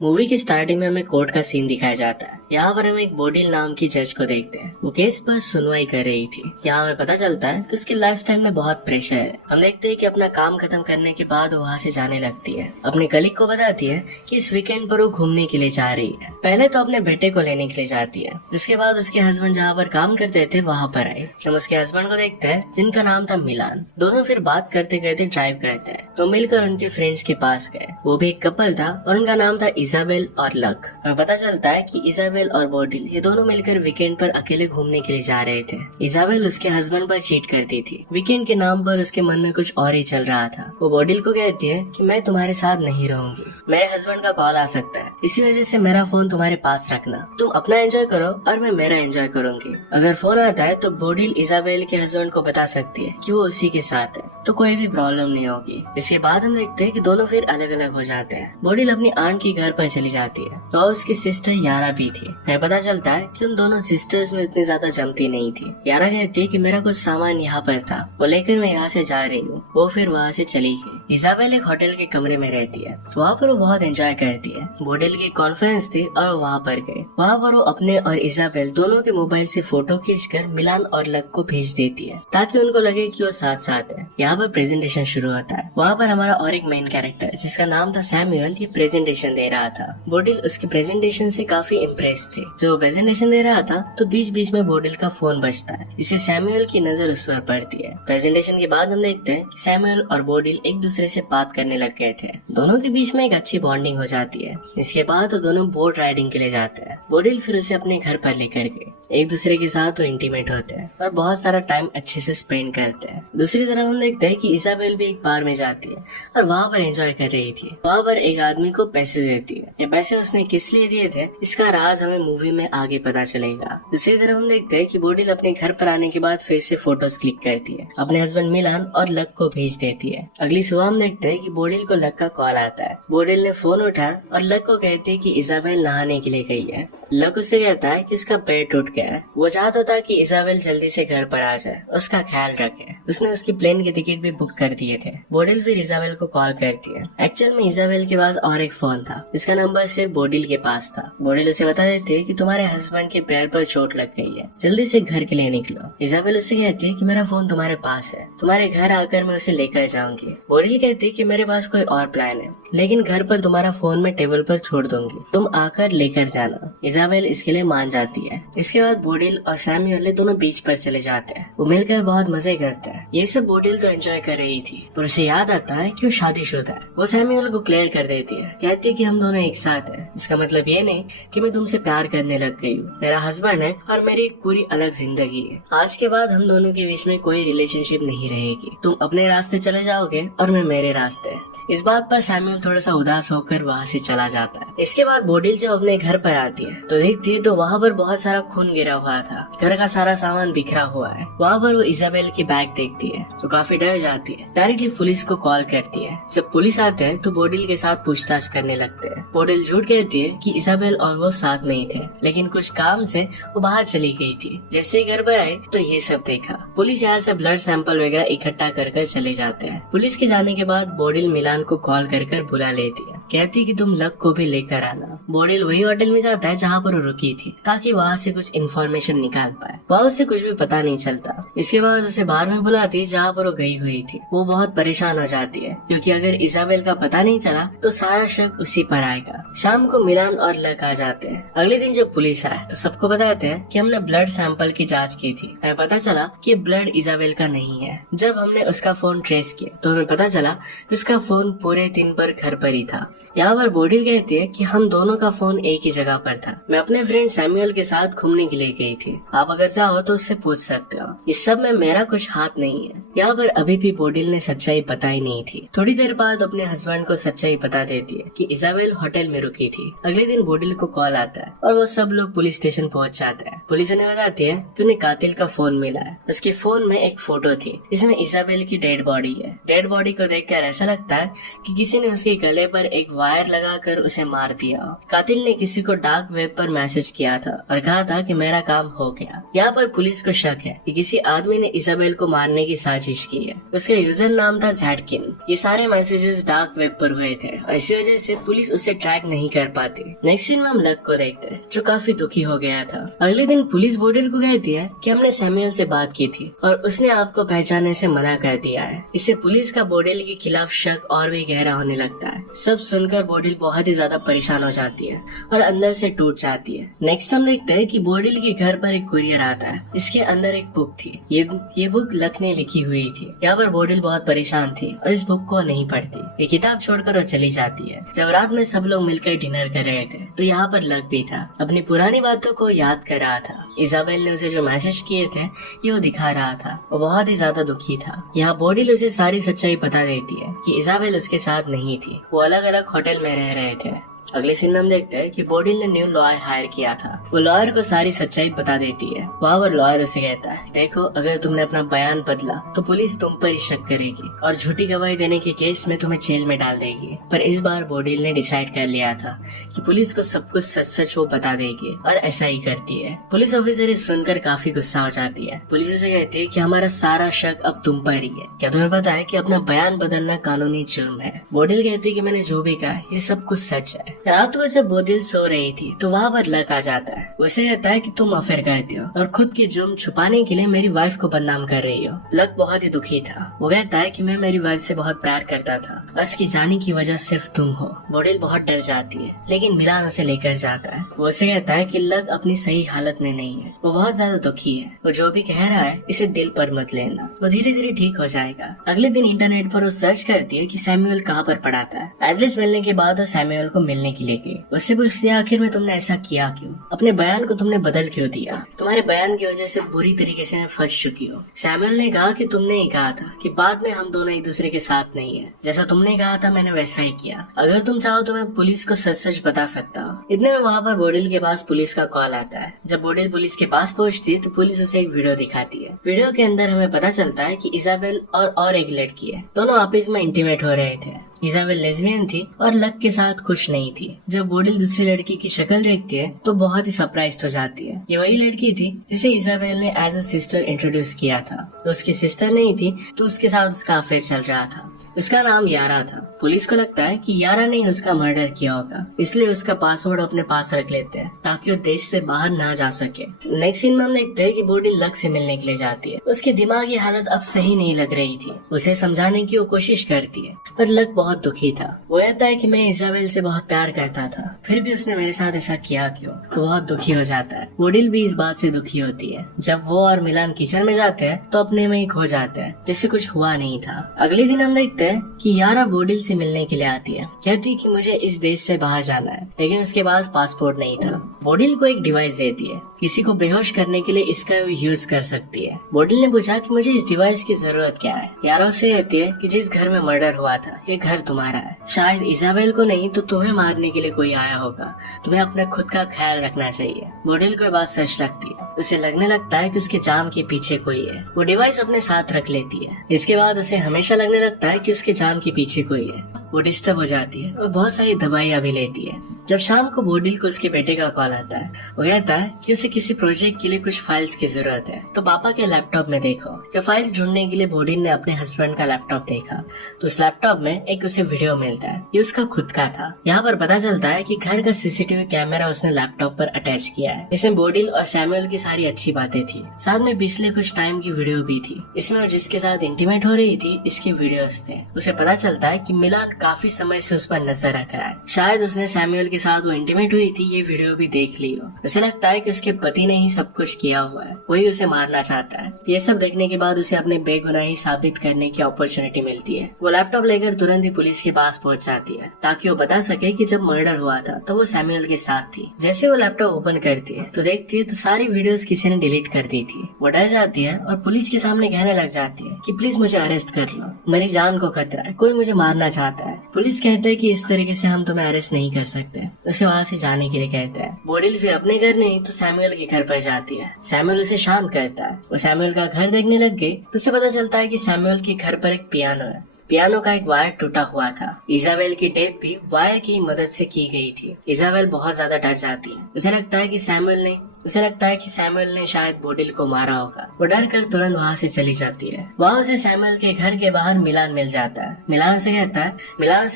Movie की starting में हमें कोर्ट का सीन दिखाया जाता है। यहाँ पर हम एक बोडिल नाम की जज को देखते हैं। वो केस पर सुनवाई कर रही थी। यहाँ हमें पता चलता है कि उसके लाइफस्टाइल में बहुत प्रेशर है। हम देखते हैं कि अपना काम खत्म करने के बाद वो वहाँ से जाने लगती है। अपने कलीग को बताती है कि इस वीकेंड पर वो घूमने के लिए जा रही है। पहले तो अपने बेटे को लेने के लिए जाती है। उसके बाद उसके हस्बैंड जहाँ पर काम करते थे वहाँ पर आए। हम उसके हस्बैंड को देखते हैं जिनका नाम था मिलान। दोनों फिर बात करते करते ड्राइव करते हैं तो मिलकर उनके फ्रेंड्स के पास गए। वो भी एक कपल था और उनका नाम था इजाबेल और लक। हमें पता चलता है कि इजाबेल और बोडिल ये दोनों मिलकर वीकेंड पर अकेले घूमने के लिए जा रहे थे। इजाबेल उसके हस्बैंड पर चीट करती थी। वीकेंड के नाम पर उसके मन में कुछ और ही चल रहा था। वो बोडिल को कहती है कि मैं तुम्हारे साथ नहीं रहूंगी, मेरे हस्बैंड का कॉल आ सकता है, इसी वजह से मेरा फोन तुम्हारे पास रखना, तुम अपना एंजॉय करो और मैं मेरा एंजॉय करूंगी। अगर फोन आता है तो बोडिल इजाबेल के हस्बैंड को बता सकती है कि वो उसी के साथ है, तो कोई भी प्रॉब्लम नहीं होगी। इसके बाद हम देखते हैं कि दोनों फिर अलग अलग हो जाते हैं। बोडिल अपनी आंट के घर पर चली जाती है और उसकी सिस्टर यारा भी थी। हमें पता चलता है कि उन दोनों सिस्टर्स में इतनी ज्यादा जमती नहीं थी। यारा कहती है कि मेरा कुछ सामान यहाँ पर था, वो लेकर मैं यहाँ से जा रही हूँ। वो फिर वहाँ से चली गई। इजाबेल एक होटल के कमरे में रहती है। वहाँ पर वो बहुत एंजॉय करती है। बोडिल की कॉन्फ्रेंस थी और वहाँ पर गए। वहाँ पर वो अपने और इजाबेल दोनों के मोबाइल से फोटो खींचकर मिलान और लक को भेज देती है ताकि उनको लगे कि वो साथ साथ है। यहाँ पर प्रेजेंटेशन शुरू होता है। वहाँ पर हमारा और एक मेन कैरेक्टर जिसका नाम था सैमुअल ये प्रेजेंटेशन दे रहा था। बोडिल उसके प्रेजेंटेशन से काफी इम्प्रेस थे। जब वो प्रेजेंटेशन दे रहा था तो बीच बीच में बोडिल का फोन बजता है। इससे सैमुअल की नजर उस पर पड़ती है। प्रेजेंटेशन के बाद हम देखते हैं कि सैमुअल और बोडिल एक दूसरे से बात करने लग गए थे। दोनों के बीच में एक अच्छी बॉन्डिंग हो जाती है। इसके बाद तो दोनों बोट राइडिंग के लिए जाते हैं। बोडिल फिर उसे अपने घर पर लेकर गए। एक दूसरे के साथ तो इंटीमेट होते हैं और बहुत सारा टाइम अच्छे से स्पेंड करते हैं। दूसरी तरफ हम देखते हैं कि इजाबेल भी एक बार में जाती है और वहाँ पर एंजॉय कर रही थी। वहाँ पर एक आदमी को पैसे देती है। ये पैसे उसने किस लिए दिए थे इसका राज हमें मूवी में आगे पता चलेगा। दूसरी तरफ हम देखते हैं कि बोडिल अपने घर पर आने के बाद फिर से फोटोज क्लिक करती है। अपने हस्बैंड मिलान और लक को भेज देती है। अगली सुबह हम देखते हैं कि बोडिल को लक का कॉल आता है। बोडिल ने फोन उठाया और लक को कहती है कि इजाबेल नहाने के लिए गई है। लक उससे कहता है कि उसका पैर टूट गया है। वो चाहता था कि इजाबेल जल्दी से घर पर आ जाए, उसका ख्याल रखे। उसने उसकी प्लेन के टिकट भी बुक कर दिए थे। बोडिल फिर इजाबेल को कॉल करती है। एक्चुअल में इजाबेल के पास और एक फोन था जिसका नंबर सिर्फ बोडिल के पास था। बोडिल उसे बता देती है कि तुम्हारे हस्बैंड के पैर पर चोट लग गई है, जल्दी से घर के लिए निकलो। इजाबेल उससे कहती है कि मेरा फोन तुम्हारे पास है, तुम्हारे घर आकर मैं उसे लेकर जाऊंगी। बोडिल कहती है कि मेरे पास कोई और प्लान है, लेकिन घर पर तुम्हारा फोन मैं टेबल पर छोड़ दूंगी, तुम आकर लेकर जाना। इजाबेल इसके लिए मान जाती है। इसके बाद बोडिल और सैमुअल दोनों बीच पर चले जाते हैं। वो मिलकर बहुत मजे करते हैं। ये सब बोडिल तो एंजॉय कर रही थी पर उसे याद आता है कि वो शादीशुदा है। वो सैमुअल को क्लियर कर देती है, कहती है कि हम दोनों एक साथ हैं। इसका मतलब ये नहीं कि मैं तुमसे प्यार करने लग गई हूँ, मेरा हस्बैंड है और मेरी एक पूरी अलग जिंदगी है। आज के बाद हम दोनों के बीच में कोई रिलेशनशिप नहीं रहेगी, तुम अपने रास्ते चले जाओगे और मैं मेरे रास्ते। इस बात पर सैमुअल थोड़ा सा उदास होकर वहाँ से चला जाता है। इसके बाद बोडिल जब अपने घर पर आती है तो देखती है तो वहाँ पर बहुत सारा खून गिरा हुआ था। घर का सारा सामान बिखरा हुआ है। वहाँ पर वो इजाबेल की बैग देखती है तो काफी डर जाती है। डायरेक्टली पुलिस को कॉल करती है। जब पुलिस आते हैं तो बोडिल के साथ पूछताछ करने लगते हैं। बोडिल झूठ कहती है कि इजाबेल और वो साथ में ही थे, लेकिन कुछ काम से वो बाहर चली गई थी। जैसे ही घर पर आए तो ये सब देखा। पुलिस यहाँ से ब्लड सैंपल वगैरह इकट्ठा कर चले जाते हैं। पुलिस के जाने के बाद बोडिल मिलान को कॉल कर बुला लेती है। कहती कि तुम लक को भी लेकर आना। बोडिल वही होटल में जाता है जहाँ पर वो रुकी थी ताकि वहाँ से कुछ इन्फॉर्मेशन निकाल पाए। वहाँ उसे कुछ भी पता नहीं चलता। इसके बाद उसे बार में बुलाती है जहाँ पर वो गई हुई थी। वो बहुत परेशान हो जाती है क्योंकि अगर इजाबेल का पता नहीं चला तो सारा शक उसी पर आएगा। शाम को मिलान और लक आ जाते हैं। अगले दिन जब पुलिस आए तो सबको बताते हैं कि हमने ब्लड सैंपल की जाँच की थी। हमें पता चला कि ब्लड इजाबेल का नहीं है। जब हमने उसका फोन ट्रेस किया तो हमें पता चला कि उसका फोन पूरे दिन पर घर पर ही था। यहाँ पर बोडिल कहती है कि हम दोनों का फोन एक ही जगह पर था। मैं अपने फ्रेंड सैमुअल के साथ घूमने के लिए गई थी, आप अगर चाहो तो उससे पूछ सकते हो। इस सब में मेरा कुछ हाथ नहीं है। यहाँ पर अभी भी बोडिल ने सच्चाई बताई नहीं थी। थोड़ी देर बाद अपने हस्बैंड को सच्चाई बता देती है कि इजाबेल होटल में रुकी थी। अगले दिन बोडिल को कॉल आता है और वो सब लोग पुलिस स्टेशन पहुँच जाते हैं। पुलिस उन्हें बताती है कि उन्हें कातिल का फोन मिला है। उसके फोन में एक फोटो थी जिसमें इजाबेल की डेड बॉडी है। डेड बॉडी को देखकर ऐसा लगता है कि किसी ने उसके गले पर एक एक वायर लगाकर उसे मार दिया। कातिल ने किसी को डार्क वेब पर मैसेज किया था और कहा था कि मेरा काम हो गया। यहाँ पर पुलिस को शक है कि किसी आदमी ने इजाबेल को मारने की साजिश की है। उसका यूजर नाम था ज़ैटकिन। ये सारे मैसेजेस डार्क वेब पर हुए थे और इसी वजह से पुलिस उसे ट्रैक नहीं कर पाती। नेक्स्ट सीन में हम लक को देखते हैं जो काफी दुखी हो गया था। अगले दिन पुलिस बोडिल को कहती है कि हमने सैमुअल से बात की थी और उसने आपको पहचानने से मना कर दिया है। इससे पुलिस का बोडिल के खिलाफ शक और भी गहरा होने लगता है। सब सुनकर बोडिल बहुत ही ज्यादा परेशान हो जाती है और अंदर से टूट जाती है। नेक्स्ट हम देखते हैं कि बोडिल के घर पर एक कुरियर आता है। इसके अंदर एक बुक थी। ये बुक लक ने लिखी हुई थी। यहाँ पर बोडिल बहुत परेशान थी और इस बुक को नहीं पढ़ती। ये किताब छोड़कर वो चली जाती है। जब रात में सब लोग मिलकर डिनर कर रहे थे तो यहाँ पर लक भी था। अपनी पुरानी बातों को याद कर रहा था। इजाबेल ने उसे जो मैसेज किए थे ये वो दिखा रहा था। वो बहुत ही ज्यादा दुखी था। यहाँ बोडिल उसे सारी सच्चाई बता देती है कि इजाबेल उसके साथ नहीं थी। वो अलग अलग होटल में रह रहे थे। अगले सीन में हम देखते हैं कि बोडिल ने न्यू लॉयर हायर किया था। वो लॉयर को सारी सच्चाई बता देती है। वहाँ पर लॉयर उसे कहता है, देखो अगर तुमने अपना बयान बदला तो पुलिस तुम पर ही शक करेगी और झूठी गवाही देने के केस में तुम्हें जेल में डाल देगी। पर इस बार बोडिल ने डिसाइड कर लिया था कि पुलिस को सब कुछ सच सच वो बता देगी और ऐसा ही करती है। पुलिस ऑफिसर सुनकर काफी गुस्सा हो जाती है। पुलिस उसे कहती है कि हमारा सारा शक अब तुम पर ही है। क्या तुम्हें पता है कि अपना बयान बदलना कानूनी जुर्म है? बोडिल कहती है कि मैंने जो भी कहा ये सब कुछ सच है। रात को जब बोडिल सो रही थी तो वहाँ पर लक आ जाता है। उसे कहता है कि तुम अफेयर करते हो और खुद की जुर्म छुपाने के लिए मेरी वाइफ को बदनाम कर रही हो। लक बहुत ही दुखी था। वो कहता है कि मैं मेरी वाइफ से बहुत प्यार करता था, उसकी जाने की वजह सिर्फ तुम हो। बोडिल बहुत डर जाती है लेकिन मिलान उसे लेकर जाता है। वो उसे कहता है कि लक अपनी सही हालत में नहीं है। वो बहुत ज्यादा दुखी है। वो जो भी कह रहा है इसे दिल पर मत लेना, वो धीरे धीरे ठीक हो जाएगा। अगले दिन इंटरनेट पर वो सर्च करती है कि सैमुअल कहाँ पर पढ़ाता है। एड्रेस मिलने के बाद वो सैमुअल को मिलने के लिए गई। उससे पूछती है आखिर में तुमने ऐसा किया क्यों? अपने बयान को तुमने बदल क्यों दिया? तुम्हारे बयान की वजह से बुरी तरीके से मैं फंस चुकी हूँ। सैमुअल ने कहा कि तुमने ही कहा था कि बाद में हम दोनों एक दूसरे के साथ नहीं है। जैसा तुमने कहा था मैंने वैसा ही किया। अगर तुम चाहो तो मैं पुलिस को सच सच बता सकता हूँ। इतने में वहाँ पर बोडिल के पास पुलिस का कॉल आता है। जब बोडिल पुलिस के पास पहुँचती है तो पुलिस उसे एक वीडियो दिखाती है। वीडियो के अंदर हमें पता चलता है कि इजाबेल और एक लड़की है, दोनों आपस में इंटीमेट हो रहे थे। इजाबेल लेस्बियन थी और लक के साथ खुश नहीं थी। जब बोडिल दूसरी लड़की की शक्ल देखती है तो बहुत ही सरप्राइज्ड हो जाती है। ये वही लड़की थी जिसे इजाबेल ने एज अ सिस्टर इंट्रोड्यूस किया था। तो उसकी सिस्टर नहीं थी तो उसके साथ उसका अफेयर चल रहा था। उसका नाम यारा था। पुलिस को लगता है कि यारा ने उसका मर्डर किया होगा, इसलिए उसका पासवर्ड अपने पास रख लेते हैं ताकि वो देश से बाहर ना जा सके। नेक्स्ट सीन में हम देखते हैं कि बोडिल लक से मिलने के लिए जाती है। उसकी दिमागी हालत अब सही नहीं लग रही थी। उसे समझाने की वो कोशिश करती है पर लक बहुत दुखी था। वो कहता है कि मैं इजाबेल से बहुत प्यार करता था, फिर भी उसने मेरे साथ ऐसा किया क्यों? वो बहुत दुखी हो जाता है। बोडिल भी इस बात से दुखी होती है। जब वो और मिलान किचन में जाते हैं तो अपने में ही खो जाते हैं जैसे कुछ हुआ नहीं था। अगले दिन हम देखते हैं कि यारा बोडिल से मिलने के लिए आती है। कहती कि मुझे इस देश से बाहर जाना है, लेकिन उसके पास पासपोर्ट नहीं था। बोडिल को एक डिवाइस देती है, किसी को बेहोश करने के लिए इसका यूज कर सकती है। बोडिल ने पूछा कि मुझे इस डिवाइस की जरूरत क्या है। यारा उससे कहती है कि जिस घर में मर्डर हुआ था ये घर तुम्हारा है। शायद इजाबेल को नहीं तो तुम्हें मारने के लिए कोई आया होगा। तुम्हें अपना खुद का ख्याल रखना चाहिए। बोडिल को ये बात सच लगती है। उसे लगने लगता है कि उसके जान के पीछे कोई है। वो डिवाइस अपने साथ रख लेती है। इसके बाद उसे हमेशा लगने लगता है कि उसके जान के पीछे कोई है। वो डिस्टर्ब हो जाती है और बहुत सारी दवाइयाँ भी लेती है। जब शाम को बोडिल को उसके बेटे का कॉल आता है। वो कहता है कि उसे किसी प्रोजेक्ट के लिए कुछ फाइल्स की जरूरत है, तो पापा के लैपटॉप में देखो। जब फाइल्स ढूंढने के लिए बोडिल ने अपने हस्बैंड का लैपटॉप देखा तो उस लैपटॉप में एक उसे वीडियो मिलता है। ये उसका खुद का था। यहाँ पर पता चलता है कि घर का सीसीटीवी कैमरा उसने लैपटॉप पर अटैच किया है। इसमें बोडिल और सैमुअल की सारी अच्छी बातें थी। साथ में पिछले कुछ टाइम की वीडियो भी थी। इसमें वो जिसके साथ इंटीमेट हो रही थी इसके वीडियोस थे। उसे पता चलता है कि मिलान काफी समय से उस पर नजर रख रहा है। शायद उसने सैमुअल के साथ वो इंटीमेट हुई थी ये वीडियो भी देख ली हो। उसे लगता है कि उसके पति ने ही सब कुछ किया हुआ है, वही उसे मारना चाहता है। ये सब देखने के बाद उसे अपने बेगुनाही साबित करने की अपॉर्चुनिटी मिलती है। वो लैपटॉप लेकर तुरंत ही पुलिस के पास पहुंच जाती है ताकि वो बता सके कि जब मर्डर हुआ था तो वो सैमुअल के साथ थी। जैसे वो लैपटॉप ओपन करती है तो देखती है तो सारी वीडियोस किसी ने डिलीट कर दी थी। वो डर जाती है और पुलिस के सामने कहने लग जाती है कि प्लीज मुझे अरेस्ट कर लो, मेरी जान को खतरा है, कोई मुझे मारना चाहता है। पुलिस कहते हैं कि इस तरीके से हम तुम्हें अरेस्ट नहीं कर सकते। उसे वहाँ से जाने के लिए कहते हैं। बोडिल फिर अपने घर नहीं तो सैमुअल के घर पर जाती है। सैमुअल उसे शांत करता है। वो सैमुअल का घर देखने लग गई तो उसे पता चलता है कि सैमुअल के घर पर एक पियानो है। पियानो का एक वायर टूटा हुआ था। इजाबेल की डेथ भी वायर की मदद से की गई थी। इजाबेल बहुत ज्यादा डर जाती है। उसे लगता है कि सैमुअल ने शायद बोडिल को मारा होगा। वो डर कर तुरंत वहाँ से चली जाती है। वहाँ उसे सैमुअल के घर के बाहर मिलान मिल जाता है। मिलान उसे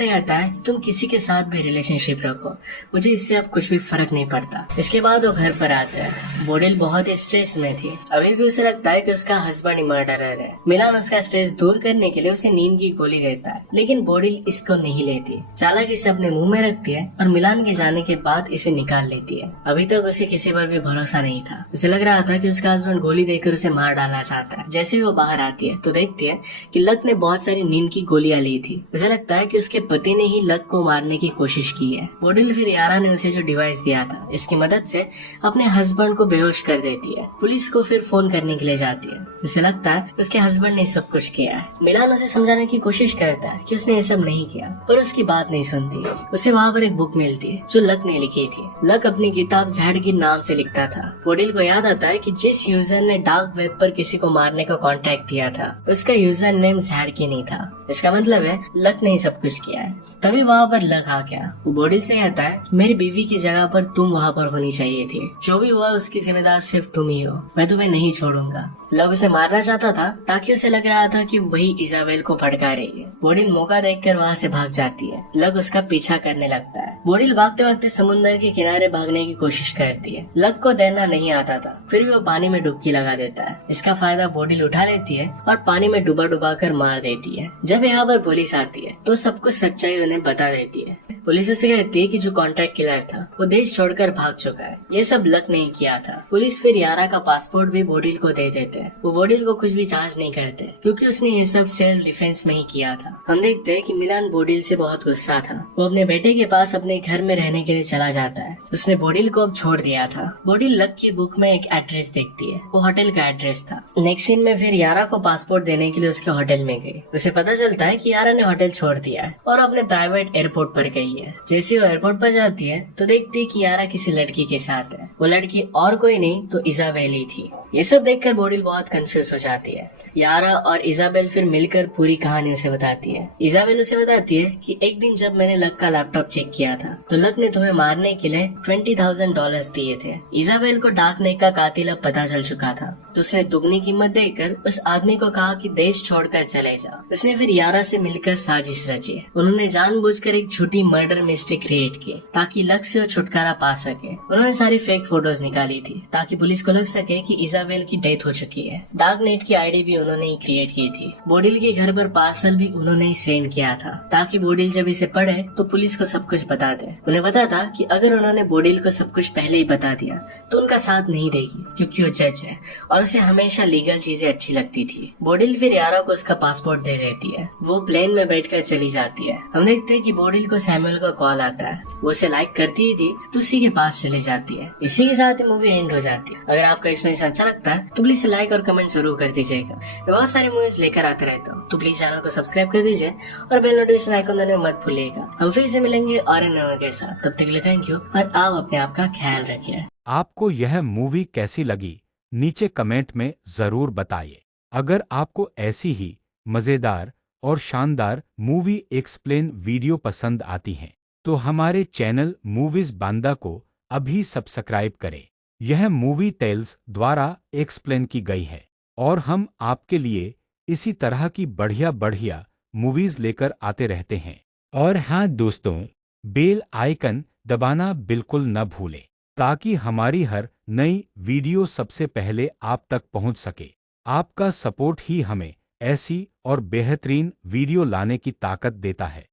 कहता है तुम किसी के साथ भी रिलेशनशिप रखो, मुझे इससे अब कुछ भी फर्क नहीं पड़ता। इसके बाद वो घर पर आता है। बोडिल बहुत ही स्ट्रेस में थी। अभी भी उसे लगता है कि उसका हस्बैंड ही मर्डरर है। मिलान उसका स्ट्रेस दूर करने के लिए उसे नींद की गोली देता है, लेकिन बोडिल इसको नहीं लेती। चालाकी से अपने मुंह में रखती है और मिलान के जाने के बाद इसे निकाल लेती है। अभी तक उसे किसी पर भी भरोसा नहीं था। उसे लग रहा था कि उसका हस्बैंड गोली देकर उसे मार डालना चाहता है। जैसे ही वो बाहर आती है तो देखती है कि लक ने बहुत सारी नींद की गोलियां ली थी। उसे लगता है कि उसके पति ने ही लक को मारने की कोशिश की है। बोडिल फिर यारा ने उसे जो डिवाइस दिया था इसकी मदद से अपने हस्बैंड को बेहोश कर देती है। पुलिस को फिर फोन करने के लिए जाती है। उसे लगता है उसके हस्बैंड ने सब कुछ किया है। मिलान उसे समझाने की कोशिश करता है कि उसने ये सब नहीं किया, पर उसकी बात नहीं सुनती। उसे वहाँ पर एक बुक मिलती है जो लक ने लिखी थी। लक अपनी किताब जैड के नाम से लिखता था। बोडिल को याद आता है कि जिस यूजर ने डार्क वेब पर किसी को मारने का कॉन्ट्रैक्ट दिया था उसका यूजर नेम जैड की नहीं था। इसका मतलब है लक ने ही सब कुछ किया है। तभी वहाँ पर लक आ गया। वो बोडिल से कहता है मेरी बीवी की जगह पर तुम वहाँ पर होनी चाहिए थी। जो भी हुआ उसकी जिम्मेदार सिर्फ तुम ही हो। मैं तुम्हें नहीं छोड़ूंगा। लक उसे मारना चाहता था ताकि उसे लग रहा था कि वही इजाबेल को भड़का रही है। बोडिल मौका देखकर वहाँ से भाग जाती है। लक उसका पीछा करने लगता है। बोडिल भागते भागते समुद्र के किनारे भागने की कोशिश करती है। लक को तैरना नहीं आता था, फिर भी वो पानी में डुबकी लगा देता है। इसका फायदा बोडिल उठा लेती है और पानी में डुबा कर मार देती है। जब यहाँ पर पुलिस आती है तो सब कुछ सच्चाई उन्हें बता देती है। पुलिस उसे कहती है कि जो कॉन्ट्रैक्ट किलर था वो देश छोड़कर भाग चुका है। ये सब लक नहीं किया था। पुलिस फिर यारा का पासपोर्ट भी बोडिल को दे देते हैं। वो बोडिल को कुछ भी चार्ज नहीं करते क्योंकि उसने ये सब सेल्फ डिफेंस में ही किया था। हम देखते हैं कि मिलान बोडिल से बहुत गुस्सा था। वो अपने बेटे के पास अपने घर में रहने के लिए चला जाता है। उसने बोडिल को अब छोड़ दिया था। बोडिल लक की बुक में एक एड्रेस देखती है। वो होटल का एड्रेस था। नेक्स्ट सीन में फिर यारा को पासपोर्ट देने के लिए उसके होटल में गई। उसे पता चलता है कि यारा ने होटल छोड़ दिया है और अपने प्राइवेट एयरपोर्ट पर गई है। जैसे वो एयरपोर्ट पर जाती है तो देखती है कि यारा किसी लड़की के साथ है। वो लड़की और कोई नहीं तो इजाबेल ही थी। ये सब देखकर बोडिल बहुत कंफ्यूज हो जाती है। यारा और इजाबेल फिर मिलकर पूरी कहानी उसे बताती है। इजाबेल उसे बताती है कि एक दिन जब मैंने लक का लैपटॉप चेक किया था तो लक ने तुम्हें मारने के लिए $20,000 दिए थे। इजाबेल को डार्क नेट का कातिल अब पता चल चुका था तो उसने दुगनी कीमत देकर उस आदमी को कहा कि देश छोड़कर चले जा। उसने फिर यारा से मिलकर साजिश रची। उन्होंने जानबूझकर एक झूठी मर्डर मिस्ट्री क्रिएट की ताकि लक से वो छुटकारा पा सके। उन्होंने सारी फेक फोटोज निकाली थी ताकि पुलिस को लग सके कि इजाबेल की डेथ हो चुकी है। डार्क नेट की आईडी भी उन्होंने ही क्रिएट की थी। बोडिल के घर पर पार्सल भी उन्होंने ही सेंड किया था ताकि बोडिल जब इसे पढ़े तो पुलिस को सब कुछ बता दे। उन्हें पता था कि अगर उन्होंने बोडिल को सब कुछ पहले ही बता दिया तो उनका साथ नहीं देगी क्योंकि वो जज है और उसे हमेशा लीगल चीजें अच्छी लगती थी। बोडिल फिर यारा को उसका पासपोर्ट दे देती है। वो प्लेन में बैठकर चली जाती है। हम देखते हैं कि बोडिल को सैमुअल का कॉल आता है। वो उसे लाइक करती ही थी तो उसी के पास चली जाती है। इसी के साथ ही मूवी एंड हो जाती है। अगर आपका इसमें अच्छा लगता है तो प्लीज लाइक और कमेंट जरूर कर दीजिएगा। मैं बहुत सारी मूवीज लेकर आते रहता हूँ तो प्लीज चैनल को सब्सक्राइब कर दीजिए और बेल नोटिफिकेशन आइकन दबाना मत भूलिएगा। हम फिर से मिलेंगे और इन नए के साथ। तब तक के लिए थैंक यू और आप अपने आप का ख्याल रखिए। आपको यह मूवी कैसी लगी नीचे कमेंट में जरूर बताइए। अगर आपको ऐसी ही मजेदार और शानदार मूवी एक्सप्लेन वीडियो पसंद आती हैं तो हमारे चैनल मूवीज बांदा को अभी सब्सक्राइब करें। यह मूवी टेल्स द्वारा एक्सप्लेन की गई है और हम आपके लिए इसी तरह की बढ़िया बढ़िया मूवीज लेकर आते रहते हैं। और हाँ दोस्तों, बेल आइकन दबाना बिल्कुल न भूलें ताकि हमारी हर नई वीडियो सबसे पहले आप तक पहुंच सके। आपका सपोर्ट ही हमें ऐसी और बेहतरीन वीडियो लाने की ताकत देता है।